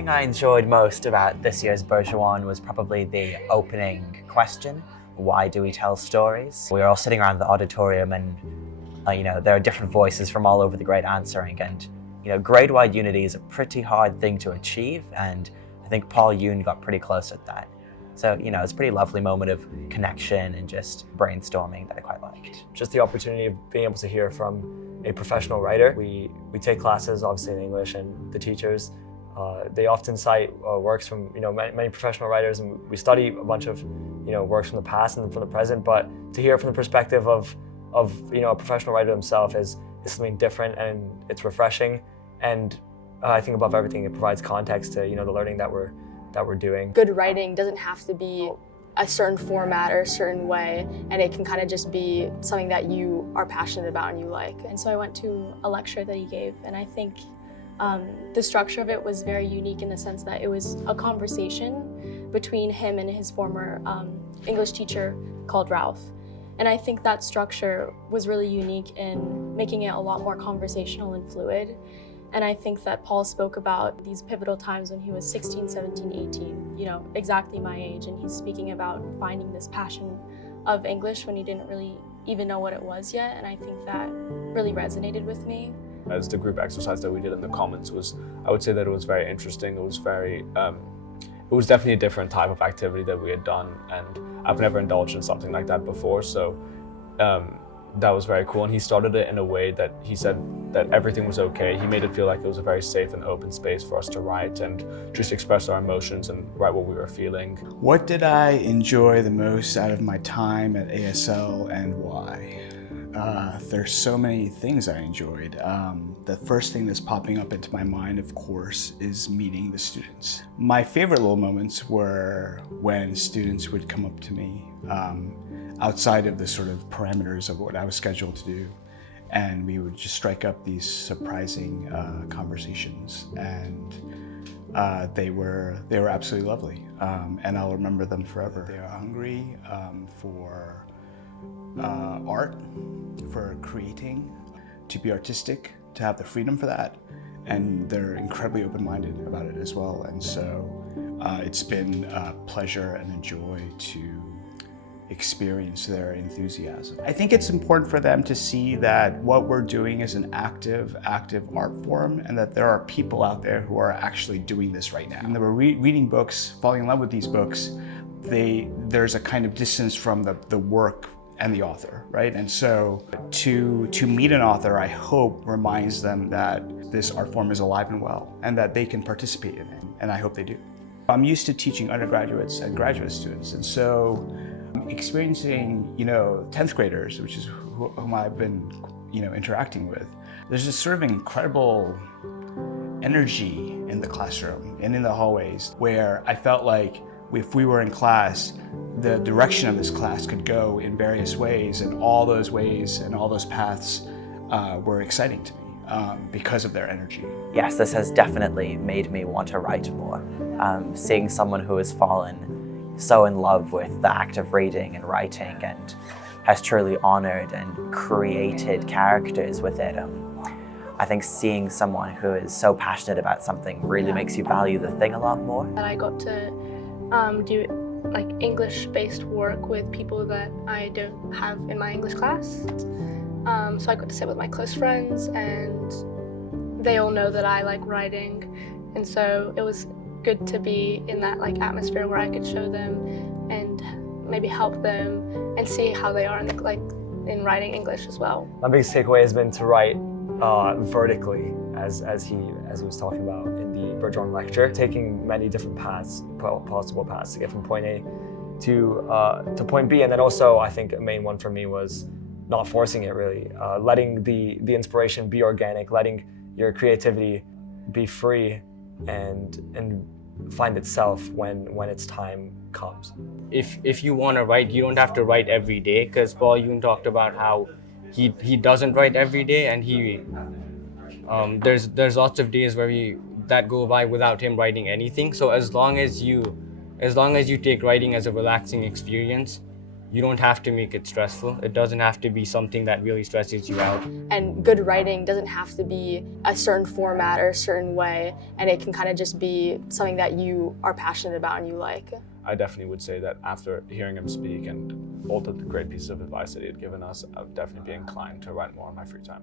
thing I enjoyed most about this year's Bergeron was probably the opening question. Why do we tell stories? We were all sitting around the auditorium and there are different voices from all over the grade answering, and grade-wide unity is a pretty hard thing to achieve, and I think Paul Yoon got pretty close at that. So, it's a pretty lovely moment of connection and just brainstorming that I quite liked. Just the opportunity of being able to hear from a professional writer. We take classes obviously in English, and the teachers, they often cite works from many professional writers, and we study a bunch of works from the past and from the present, but to hear from the perspective of a professional writer himself is something different, and it's refreshing, and I think above everything it provides context to the learning that we're doing. Good writing doesn't have to be a certain format or a certain way, and it can kind of just be something that you are passionate about and you like. And so I went to a lecture that he gave, and I think the structure of it was very unique in the sense that it was a conversation between him and his former English teacher called Ralph. And I think that structure was really unique in making it a lot more conversational and fluid. And I think that Paul spoke about these pivotal times when he was 16, 17, 18, exactly my age. And he's speaking about finding this passion of English when he didn't really even know what it was yet. And I think that really resonated with me. As the group exercise that we did in the Commons I would say that it was very interesting. It was very, it was definitely a different type of activity that we had done, and I've never indulged in something like that before. So that was very cool. And he started it in a way that he said that everything was okay. He made it feel like it was a very safe and open space for us to write and just express our emotions and write what we were feeling. What did I enjoy the most out of my time at ASL, and why? There's so many things I enjoyed. The first thing that's popping up into my mind, of course, is meeting the students. My favorite little moments were when students would come up to me outside of the sort of parameters of what I was scheduled to do, and we would just strike up these surprising conversations, and they were absolutely lovely, and I'll remember them forever. They are hungry for art, for creating, to be artistic, to have the freedom for that, and they're incredibly open-minded about it as well. And so it's been a pleasure and a joy to experience their enthusiasm. I think it's important for them to see that what we're doing is an active art form, and that there are people out there who are actually doing this right now. And they were reading books, falling in love with these books. There's a kind of distance from the work and the author, right? And so to meet an author, I hope reminds them that this art form is alive and well, and that they can participate in it, and I hope they do. I'm used to teaching undergraduates and graduate students, and so experiencing 10th graders, which is whom I've been interacting with, there's this sort of incredible energy in the classroom and in the hallways where I felt like if we were in class, the direction of this class could go in various ways, and all those ways and all those paths were exciting to me because of their energy. Yes, this has definitely made me want to write more. Seeing someone who has fallen so in love with the act of reading and writing and has truly honored and created characters with it. I think seeing someone who is so passionate about something really makes you value the thing a lot more. And I got to do English-based work with people that I don't have in my English class. So I got to sit with my close friends, and they all know that I like writing, and so it was good to be in that atmosphere where I could show them and maybe help them and see how they are in writing English as well. My biggest takeaway has been to write vertically, as he was talking about in the Bergeron lecture, taking many different possible paths to get from point A to point B, and then also I think a main one for me was not forcing it really, letting the inspiration be organic, letting your creativity be free and find itself when its time comes. If you want to write, you don't have to write every day, because Paul Yoon talked about how he doesn't write every day, and there's lots of days that go by without him writing anything. So as long as you take writing as a relaxing experience, you don't have to make it stressful. It doesn't have to be something that really stresses you out. And good writing doesn't have to be a certain format or a certain way, and it can kind of just be something that you are passionate about and you like. I definitely would say that after hearing him speak and all the great pieces of advice that he had given us, I would definitely be inclined to write more in my free time.